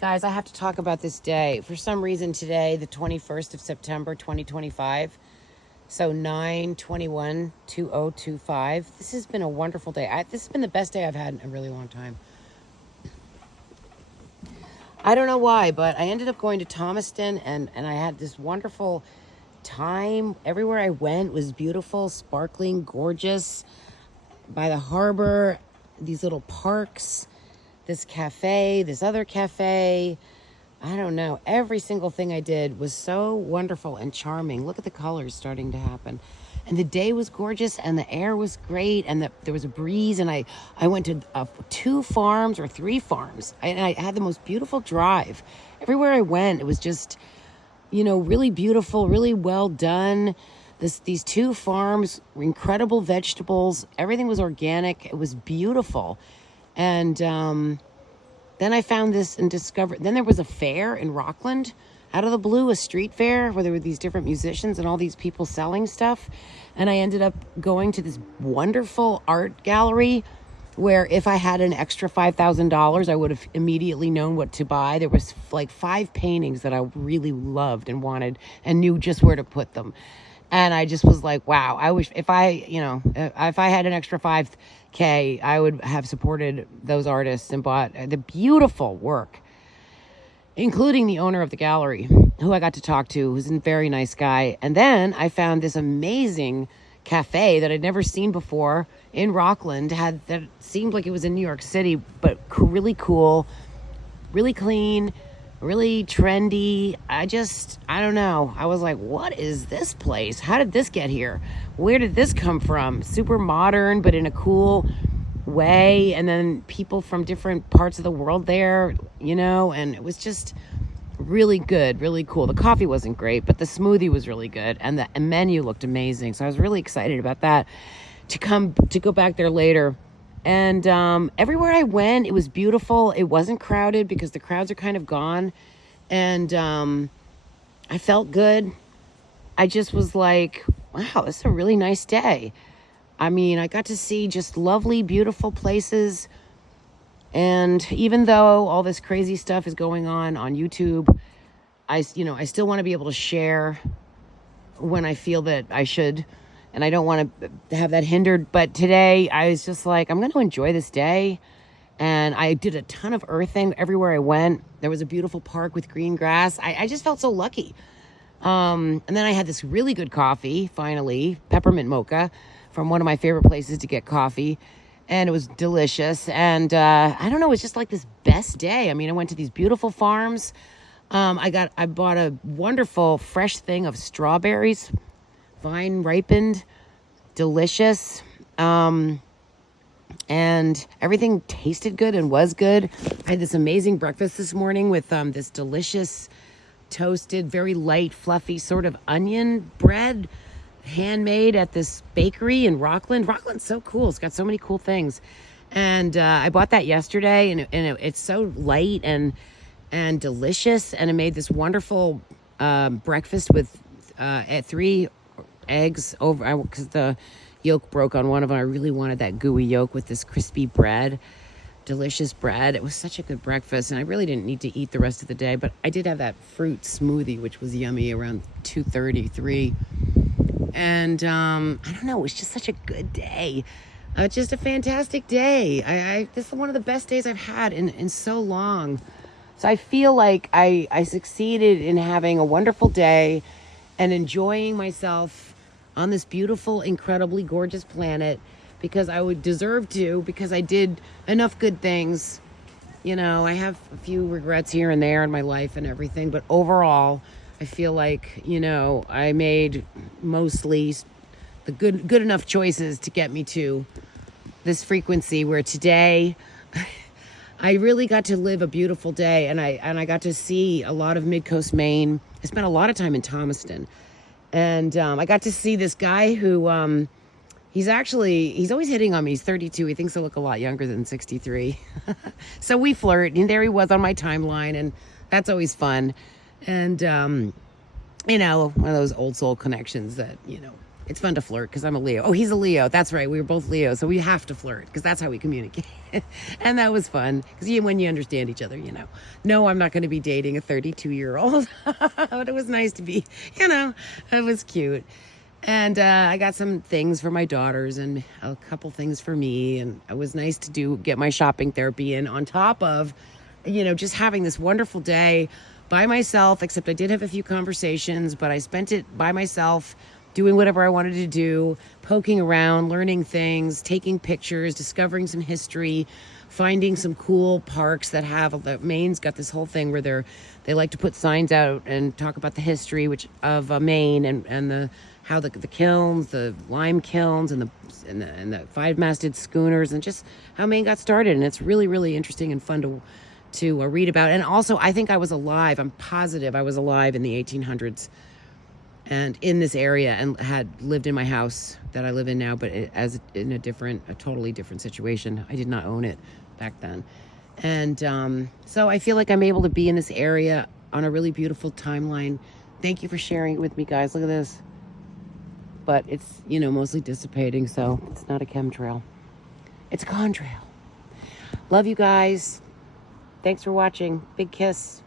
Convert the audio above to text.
Guys, I have to talk about this day. For some reason today, the 21st of September, 2025, so 9/21/2025. This has been a wonderful day. This has been the best day I've had in a really long time. I don't know why, but I ended up going to Thomaston, and I had this wonderful time. Everywhere I went was beautiful, sparkling, gorgeous. By the harbor, these little parks, this cafe, this other cafe. I don't know. Every single thing I did was so wonderful and charming. Look at the colors starting to happen. And the day was gorgeous, and the air was great, and there was a breeze, and I went to 2 farms or 3 farms, and I had the most beautiful drive. Everywhere I went, it was just, really beautiful, really well done. These 2 farms, incredible vegetables. Everything was organic. It was beautiful. And then I found this and discovered, then there was a fair in Rockland, out of the blue, a street fair where there were these different musicians and all these people selling stuff. And I ended up going to this wonderful art gallery where if I had an extra $5,000, I would have immediately known what to buy. There was like 5 paintings that I really loved and wanted and knew just where to put them. And I just was like, wow, I wish if I had an extra $5K, I would have supported those artists and bought the beautiful work, including the owner of the gallery, who I got to talk to, who's a very nice guy. And then I found this amazing cafe that I'd never seen before in Rockland, that seemed like it was in New York City, but really cool, really clean, really trendy. I don't know. I was like, what is this place? How did this get here? Where did this come from? Super modern, but in a cool way. And then people from different parts of the world there, and it was just really good, really cool. The coffee wasn't great, but the smoothie was really good. And the menu looked amazing. So I was really excited about that, to go back there later. And everywhere I went, it was beautiful. It wasn't crowded because the crowds are kind of gone. And I felt good. I just was like, wow, this is a really nice day. I mean, I got to see just lovely, beautiful places. And even though all this crazy stuff is going on YouTube, I still want to be able to share when I feel that I should. And I don't want to have that hindered. But today I was just like, I'm going to enjoy this day. And I did a ton of earthing everywhere I went. There was a beautiful park with green grass. I just felt so lucky. And then I had this really good coffee, finally, peppermint mocha, from one of my favorite places to get coffee. And it was delicious. And I don't know, it was just like this best day. I mean, I went to these beautiful farms. I bought a wonderful fresh thing of strawberries, vine ripened, delicious, and everything tasted good and was good. I had this amazing breakfast this morning with this delicious toasted, very light, fluffy sort of onion bread, handmade at this bakery in Rockland. Rockland's so cool. It's got so many cool things. And I bought that yesterday, and it's so light and delicious. And it made this wonderful breakfast with 3 eggs over, because the yolk broke on one of them. I really wanted that gooey yolk with this crispy bread, delicious bread. It was such a good breakfast, and I really didn't need to eat the rest of the day, but I did have that fruit smoothie, which was yummy, around 2:33. And I don't know, it was just such a good day. Just a fantastic day. This is one of the best days I've had in so long. So I feel like I succeeded in having a wonderful day and enjoying myself on this beautiful, incredibly gorgeous planet, because I would deserve to, because I did enough good things. I have a few regrets here and there in my life and everything, but overall, I feel like, I made mostly the good enough choices to get me to this frequency where today I really got to live a beautiful day, and I got to see a lot of Mid-Coast Maine. I spent a lot of time in Thomaston. And I got to see this guy who, he's always hitting on me. He's 32. He thinks I look a lot younger than 63. So we flirt, and there he was on my timeline, and that's always fun. And, one of those old soul connections that, It's fun to flirt because I'm a Leo. Oh, he's a Leo. That's right. We were both Leo, so we have to flirt because that's how we communicate. And that was fun because when you understand each other, No, I'm not going to be dating a 32-year-old, but it was nice to be, it was cute. And I got some things for my daughters and a couple things for me. And it was nice to get my shopping therapy in on top of, just having this wonderful day by myself, except I did have a few conversations, but I spent it by myself doing whatever I wanted to do, poking around, learning things, taking pictures, discovering some history, finding some cool parks that have, Maine's got this whole thing where they like to put signs out and talk about the history of Maine and how the kilns, the lime kilns and the five-masted schooners and just how Maine got started. And it's really, really interesting and fun to read about. And also, I think I was alive. I'm positive I was alive in the 1800s and in this area and had lived in my house that I live in now, but in a totally different situation. I did not own it back then. And so I feel like I'm able to be in this area on a really beautiful timeline. Thank you for sharing it with me, guys. Look at this. But it's, mostly dissipating, so it's not a chemtrail. It's a contrail. Love you guys. Thanks for watching. Big kiss.